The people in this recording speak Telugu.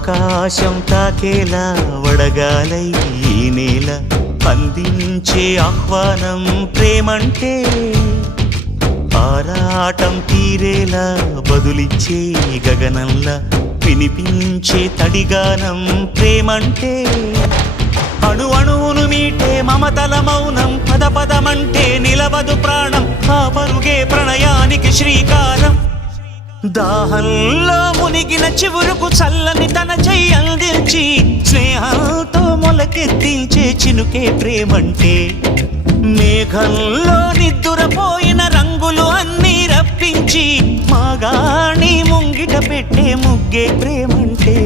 ఆకాశం తాకేలా వడగాలై ఈ నేల అందించే ఆహ్వానం ప్రేమంటే ఆరాటం తీరేలా బదులిచ్చే గగనంలా వినిపించే తడిగానం ప్రేమంటే అణు అణువును మీటే మమతల మౌనం పద పదమంటే నిలవదు ప్రాణం ఆ పరుగే ప్రణయానికి శ్రీకారం దాహంలో మునిగిన చివురుకు చల్లని తన చెయ్యి అందించి స్నేహంతో మొలకెత్తించే చినుకే ప్రేమంటే మేఘంలో నిద్దురపోయిన రంగులు అన్నీ రప్పించి మాగాణి ముంగిట పెట్టే ముగ్గే ప్రేమంటే